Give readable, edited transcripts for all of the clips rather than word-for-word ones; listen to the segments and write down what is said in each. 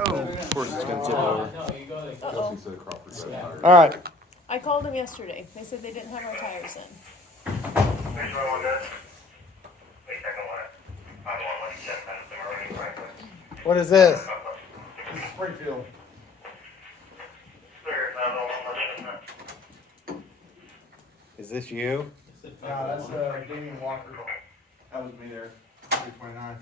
Of course, it's gonna tip over. Uh-oh. All right. I called them yesterday. They said they didn't have our tires in. What is this? This is Springfield. Is this you? Nah, that's Damian Walker. That was me there. 329.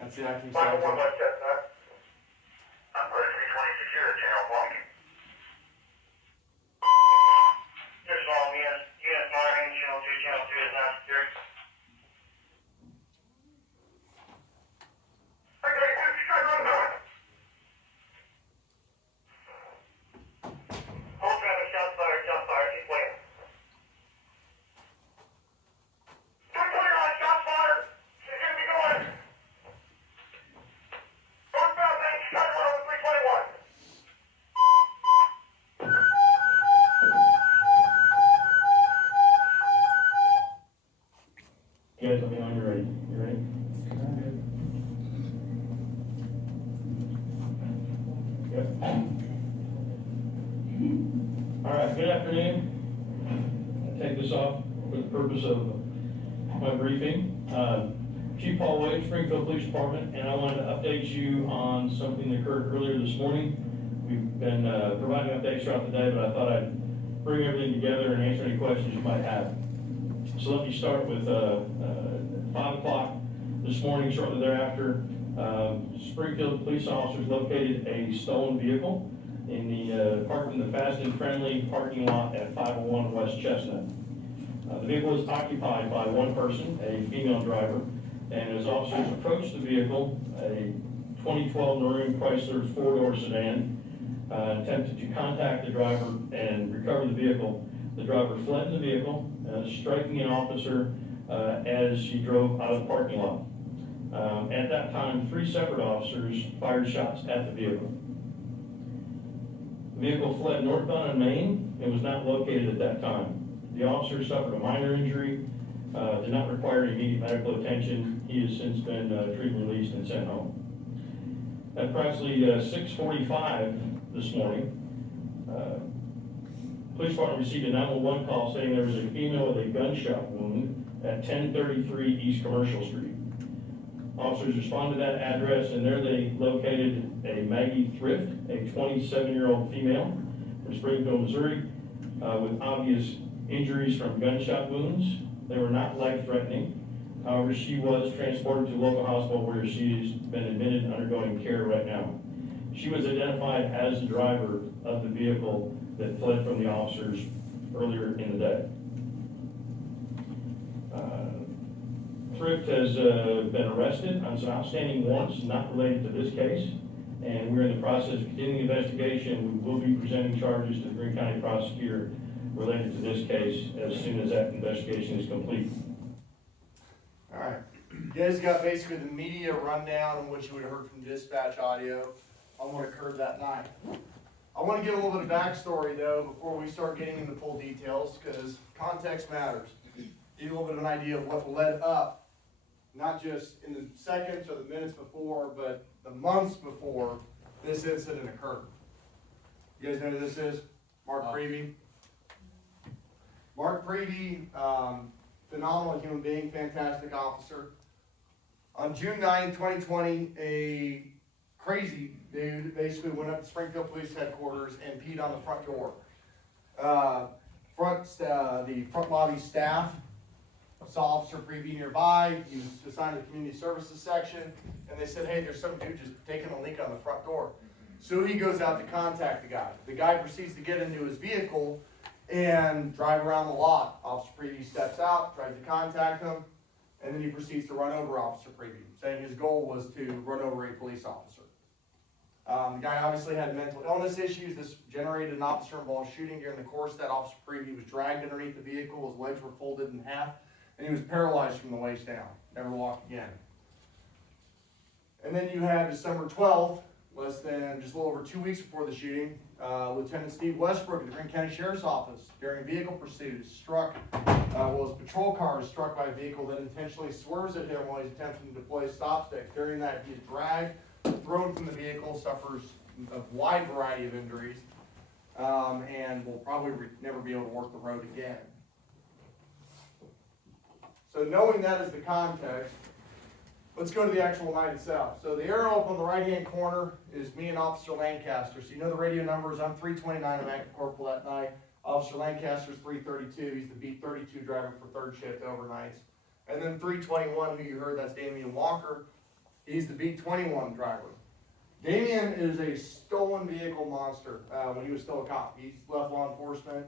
That's the acting sergeant. You guys let me know when you're ready. You ready? Yep. All right, good afternoon. I'll take this off for the purpose of my briefing. Chief Paul Williams, Springfield Police Department, and I wanted to update you on something that occurred earlier this morning. We've been providing updates throughout the day, but I thought I'd bring everything together and answer any questions you might have. So let me start with 5 o'clock this morning, shortly thereafter, Springfield police officers located a stolen vehicle in the Fast and Friendly parking lot at 501 West Chestnut. The vehicle was occupied by one person, a female driver, and as officers approached the vehicle, a 2012 Maroon Chrysler four-door sedan attempted to contact the driver and recover the vehicle. The driver fled in the vehicle, striking an officer as she drove out of the parking lot. At that time, 3 separate officers fired shots at the vehicle. The vehicle fled northbound on Main and was not located at that time. The officer suffered a minor injury, did not require immediate medical attention. He has since been treated, released, and sent home. At approximately 6:45 this morning, police department received a 911 call saying there was a female with a gunshot wound at 1033 East Commercial Street. Officers responded to that address, and there they located a Maggie Thrift, a 27-year-old female from Springfield, Missouri, with obvious injuries from gunshot wounds. They were not life-threatening. However, she was transported to a local hospital where she's been admitted and undergoing care right now. She was identified as the driver of the vehicle that fled from the officers earlier in the day. Thrift has been arrested on some outstanding warrants not related to this case, and we're in the process of continuing the investigation. We will be presenting charges to the Greene County prosecutor related to this case as soon as that investigation is complete. All right. You guys got basically the media rundown on what you would have heard from dispatch audio on what occurred that night. I want to give a little bit of backstory though before we start getting into full details, because context matters. Give you a little bit of an idea of what led up, not just in the seconds or the minutes before, but the months before this incident occurred. You guys know who this is? Mark Prevey. Mark Prevey, phenomenal human being, fantastic officer. On June 9, 2020, a crazy dude basically went up to Springfield Police Headquarters and peed on the front door. the front lobby staff saw Officer Prevey nearby. He was assigned to the community services section, and they said, hey, there's some dude just taking a leak on the front door. So he goes out to contact the guy. The guy proceeds to get into his vehicle and drive around the lot. Officer Prevey steps out, tries to contact him, and then he proceeds to run over Officer Prevey, saying his goal was to run over a police officer. The guy obviously had mental illness issues. This generated an officer-involved shooting. During the course of that, Officer Prevey was dragged underneath the vehicle. His legs were folded in half, and he was paralyzed from the waist down. Never walked again. And then you have December 12th, less than just a little over 2 weeks before the shooting, Lieutenant Steve Westbrook at the Green County Sheriff's Office, during vehicle pursuit, his patrol car is struck by a vehicle that intentionally swerves at him while he's attempting to deploy a stop stick. During that, he is dragged, thrown from the vehicle, suffers a wide variety of injuries, and will probably never be able to work the road again. So knowing that as the context, let's go to the actual night itself. So the arrow up on the right-hand corner is me and Officer Lancaster. So you know the radio numbers. I'm 329, I'm active corporal that night. Officer Lancaster's 332. He's the beat 32 driver for third shift overnights. And then 321, who you heard, that's Damian Walker. He's the beat 21 driver. Damian is a stolen vehicle monster when he was still a cop. He's left law enforcement,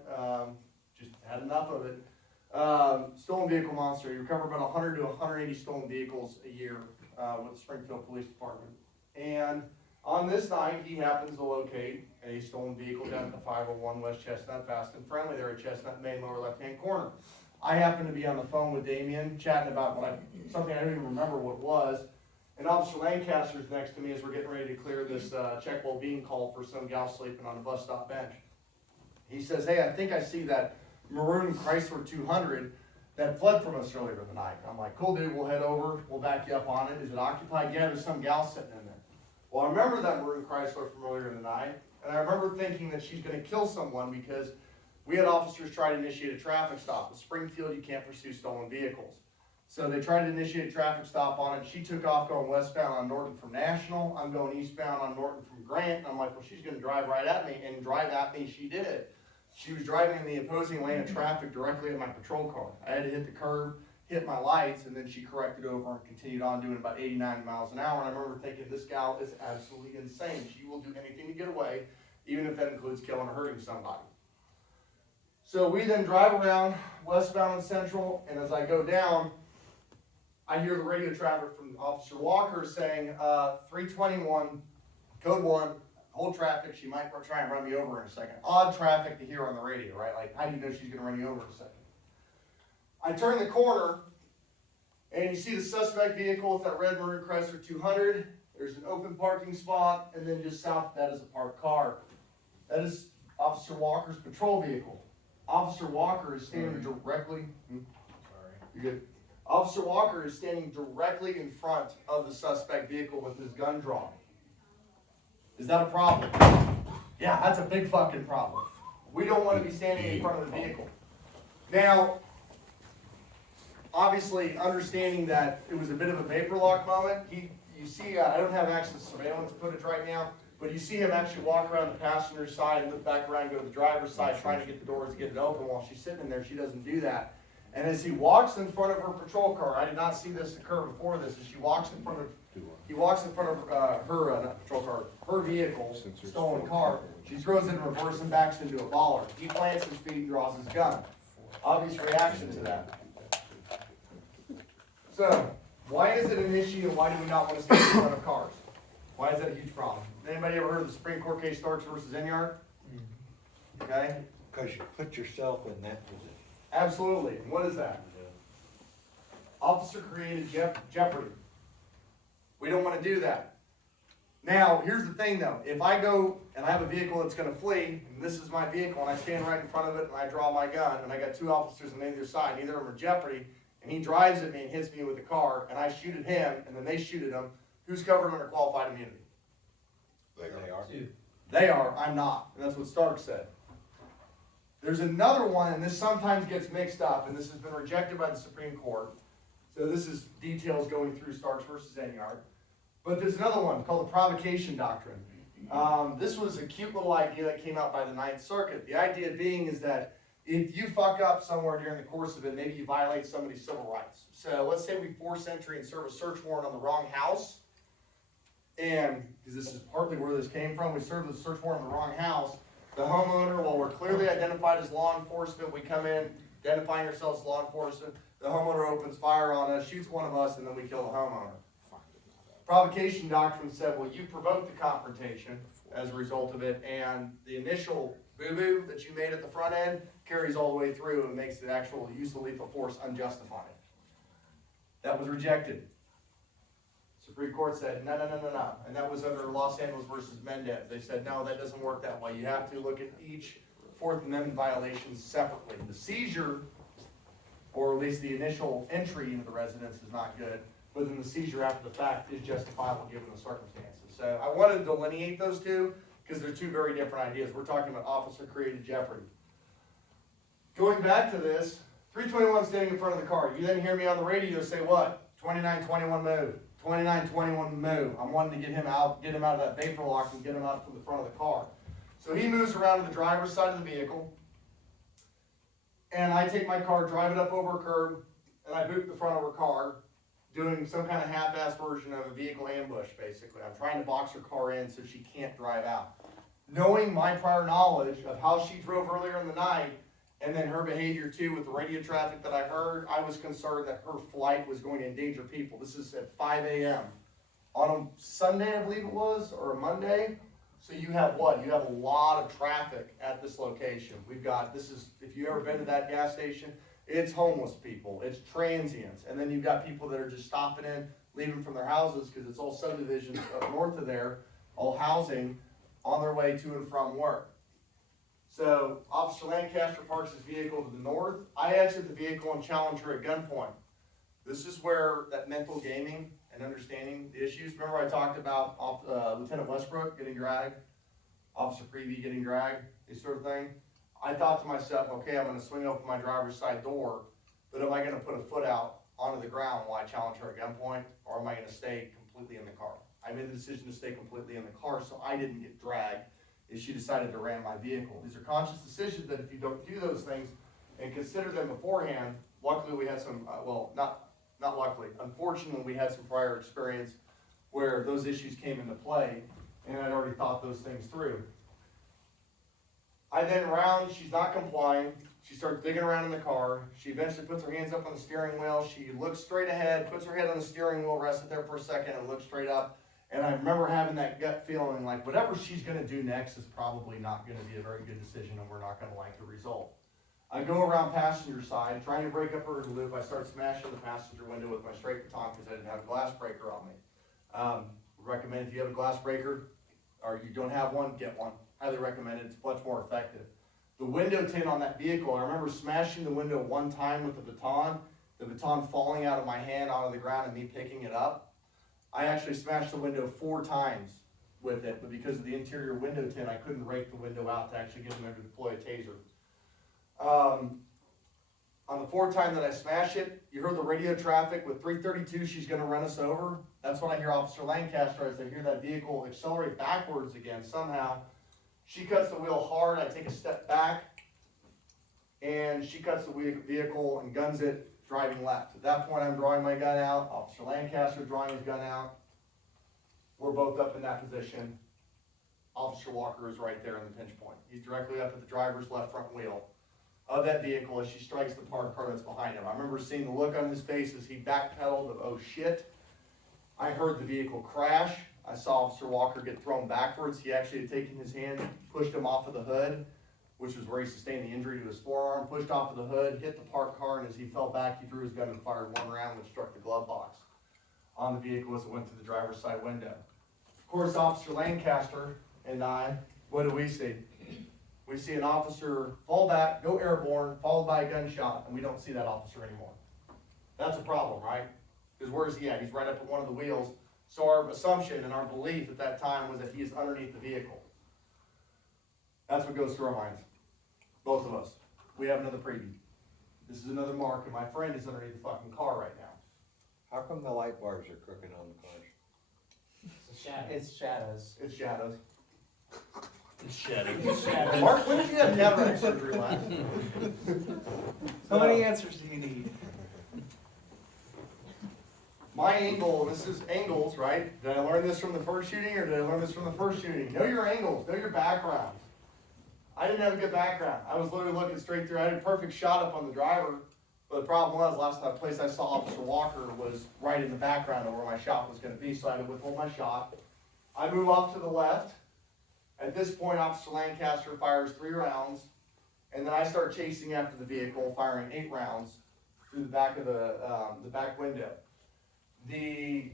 just had enough of it. Stolen vehicle monster. He recovered about 100 to 180 stolen vehicles a year with the Springfield Police Department. And on this night, he happens to locate a stolen vehicle down at the 501 West Chestnut, Fast and Friendly there at Chestnut, main lower left-hand corner. I happened to be on the phone with Damian, chatting about something I don't even remember what it was. And Officer Lancaster's next to me as we're getting ready to clear this check while being called for some gal sleeping on a bus stop bench. He says, hey, I think I see that maroon Chrysler 200 that fled from us earlier in the night. I'm like, cool, dude, we'll head over, we'll back you up on it. Is it occupied? Yeah, there's some gal sitting in there. Well, I remember that maroon Chrysler from earlier in the night, and I remember thinking that she's gonna kill someone because we had officers try to initiate a traffic stop. In Springfield, you can't pursue stolen vehicles. So they tried to initiate a traffic stop on it. She took off going westbound on Norton from National. I'm going eastbound on Norton from Grant. And I'm like, well, she's gonna drive right at me, and drive at me she did. She was driving in the opposing lane of traffic directly at my patrol car. I had to hit the curb, hit my lights, and then she corrected over and continued on doing about 89 miles an hour. And I remember thinking, this gal is absolutely insane. She will do anything to get away, even if that includes killing or hurting somebody. So we then drive around westbound and Central, and as I go down, I hear the radio traffic from Officer Walker saying, 321, code 1, hold traffic, she might try and run me over in a second. Odd traffic to hear on the radio, right? Like, how do you know she's gonna run you over in a second? I turn the corner, and you see the suspect vehicle with that red maroon Chrysler 200. There's an open parking spot, and then just south of that is a parked car. That is Officer Walker's patrol vehicle. Officer Walker is standing directly, you're good. Officer Walker is standing directly in front of the suspect vehicle with his gun drawn. Is that a problem? Yeah, that's a big fucking problem. We don't want to be standing in front of the vehicle. Now, obviously, understanding that it was a bit of a vapor lock moment, you see, I don't have access to surveillance footage right now, but you see him actually walk around the passenger side and look back around and go to the driver's side trying to get the doors to get it open. While she's sitting in there, she doesn't do that. And as he walks in front of her patrol car, I did not see this occur before this, as he walks in front of her, not patrol car, her vehicle, stolen car, she throws it in reverse and backs into a bollard. He plants his feet and draws his gun. Obvious reaction to that. So, why is it an issue and why do we not want to stand in front of cars? Why is that a huge problem? Anybody ever heard of the Supreme Court case Starks versus Enyart? Okay? Because you put yourself in that position. Absolutely. And what is that? Officer created jeopardy. We don't want to do that. Now, here's the thing though. If I go and I have a vehicle that's going to flee, and this is my vehicle, and I stand right in front of it and I draw my gun, and I got two officers on either side, neither of them are jeopardy, and he drives at me and hits me with the car, and I shoot at him, and then they shoot at him, who's covered under qualified immunity? They are. They are, I'm not. And that's what Stark said. There's another one, and this sometimes gets mixed up, and this has been rejected by the Supreme Court. So this is details going through Starks versus Enyart. But there's another one called the provocation doctrine. This was a cute little idea that came out by the Ninth Circuit. The idea being is that if you fuck up somewhere during the course of it, maybe you violate somebody's civil rights. So let's say we force entry and serve a search warrant on the wrong house. And, because this is partly where this came from, we serve the search warrant on the wrong house. The homeowner, while we're clearly identified as law enforcement, we come in, identifying ourselves as law enforcement. The homeowner opens fire on us, shoots one of us, and then we kill the homeowner. Provocation doctrine said, well, you provoked the confrontation as a result of it, and the initial boo-boo that you made at the front end carries all the way through and makes the actual use of lethal force unjustified. That was rejected. Supreme Court said, no. And that was under Los Angeles versus Mendez. They said, no, that doesn't work that way. You have to look at each Fourth Amendment violation separately. The seizure, or at least the initial entry into the residence, is not good, but then the seizure after the fact is justifiable given the circumstances. So I wanted to delineate those two because they're two very different ideas. We're talking about officer-created jeopardy. Going back to this, 321 standing in front of the car. You then hear me on the radio say what? 2921 move. 2921 move. I'm wanting to get him out of that vapor lock and get him out to the front of the car. So he moves around to the driver's side of the vehicle, and I take my car, drive it up over a curb, and I boot the front of her car, doing some kind of half-ass version of a vehicle ambush, basically. I'm trying to box her car in so she can't drive out. Knowing my prior knowledge of how she drove earlier in the night, and then her behavior too with the radio traffic that I heard, I was concerned that her flight was going to endanger people. This is at 5 a.m. on a Sunday, I believe it was, or a Monday. So you have what? You have a lot of traffic at this location. We've got, if you've ever been to that gas station, it's homeless people, it's transients, and then you've got people that are just stopping in, leaving from their houses, because it's all subdivisions up north of there, all housing, on their way to and from work. So Officer Lancaster parks his vehicle to the north. I exit the vehicle and challenge her at gunpoint. This is where that mental gaming and understanding the issues. Remember I talked about Lieutenant Westbrook getting dragged, Officer Prevey getting dragged, this sort of thing. I thought to myself, okay, I'm gonna swing open my driver's side door, but am I gonna put a foot out onto the ground while I challenge her at gunpoint, or am I gonna stay completely in the car? I made the decision to stay completely in the car so I didn't get dragged if she decided to ram my vehicle. These are conscious decisions that if you don't do those things and consider them beforehand, luckily we had some, not luckily, unfortunately we had some prior experience where those issues came into play and I'd already thought those things through. I then she's not complying, she starts digging around in the car, she eventually puts her hands up on the steering wheel, she looks straight ahead, puts her head on the steering wheel, rests it there for a second and looks straight up. And I remember having that gut feeling like whatever she's gonna do next is probably not gonna be a very good decision and we're not gonna like the result. I go around passenger side, trying to break up her loop. I start smashing the passenger window with my straight baton because I didn't have a glass breaker on me. Recommend if you have a glass breaker or you don't have one, get one. Highly recommended, it's much more effective. The window tint on that vehicle, I remember smashing the window one time with the baton falling out of my hand onto the ground and me picking it up. I actually smashed the window 4 times with it, but because of the interior window tint, I couldn't rake the window out to actually get them to deploy a taser. On the 4th time that I smashed it, you heard the radio traffic with 332, she's gonna run us over. That's when I hear Officer Lancaster as I hear that vehicle accelerate backwards again somehow. She cuts the wheel hard, I take a step back, and she cuts the vehicle and guns it, driving left. At that point, I'm drawing my gun out. Officer Lancaster drawing his gun out. We're both up in that position. Officer Walker is right there in the pinch point. He's directly up at the driver's left front wheel of that vehicle as she strikes the parked car that's behind him. I remember seeing the look on his face as he backpedaled of, oh shit. I heard the vehicle crash. I saw Officer Walker get thrown backwards. He actually had taken his hand, pushed him off of the hood, which was where he sustained the injury to his forearm, pushed off of the hood, hit the parked car, and as he fell back, he drew his gun and fired 1 round, which struck the glove box on the vehicle as it went through the driver's side window. Of course, Officer Lancaster and I, what do we see? We see an officer fall back, go airborne, followed by a gunshot, and we don't see that officer anymore. That's a problem, right? Because where is he at? He's right up at one of the wheels. So our assumption and our belief at that time was that he is underneath the vehicle. That's what goes through our minds. Both of us. We have another preview. This is another mark, and my friend is underneath the fucking car right now. How come the light bars are crooked on the cars? It's shadows. It's shadows. Shedding. Mark, when did you have cataract surgery last? How many answers do you need? My angle, this is angles, right? Did I learn this from the first shooting or did I learn this from the first shooting? Know your angles, know your backgrounds. I didn't have a good background. I was literally looking straight through. I had a perfect shot up on the driver, but the problem was last place I saw Officer Walker was right in the background of where my shot was gonna be, so I had to withhold my shot. I move off to the left. At this point, Officer Lancaster fires 3 rounds, and then I start chasing after the vehicle, firing 8 rounds through the back of the back window. The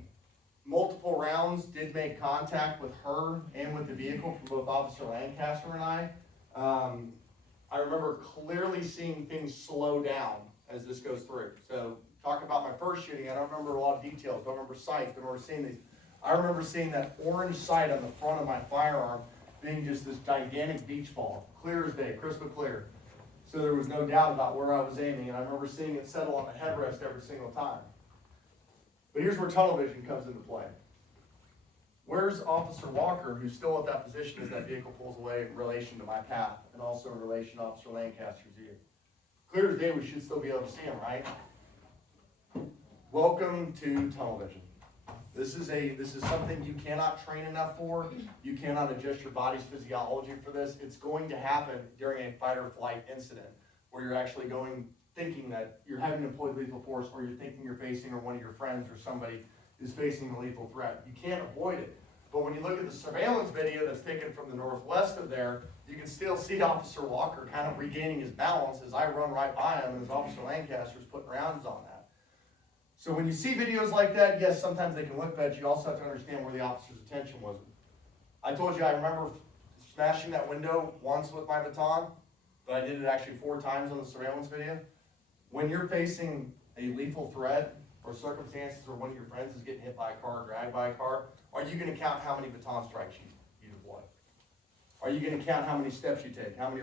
multiple rounds did make contact with her and with the vehicle from both Officer Lancaster and I. I remember clearly seeing things slow down as this goes through. So talk about my first shooting, I don't remember a lot of details, don't remember sights, don't remember seeing these. I remember seeing that orange sight on the front of my firearm being just this gigantic beach ball, clear as day, crystal clear. So there was no doubt about where I was aiming, and I remember seeing it settle on the headrest every single time. But here's where tunnel vision comes into play. Where's Officer Walker, who's still at that position as that vehicle pulls away in relation to my path, and also in relation to Officer Lancaster's view? Clear as day, we should still be able to see him, right? Welcome to tunnel vision. This is something you cannot train enough for. You cannot adjust your body's physiology for this. It's going to happen during a fight or flight incident where you're actually thinking that you're having employed lethal force, or you're thinking you're facing, or one of your friends or somebody is facing a lethal threat. You can't avoid it. But when you look at the surveillance video that's taken from the northwest of there, you can still see Officer Walker kind of regaining his balance as I run right by him, and as Officer Lancaster's putting rounds on that. So when you see videos like that, yes, sometimes they can look bad. You also have to understand where the officer's attention was. I told you I remember smashing that window once with my baton, but I did it actually 4 times on the surveillance video. When you're facing a lethal threat or circumstances where one of your friends is getting hit by a car or dragged by a car, are you going to count how many baton strikes you deploy? Are you going to count how many steps you take, how many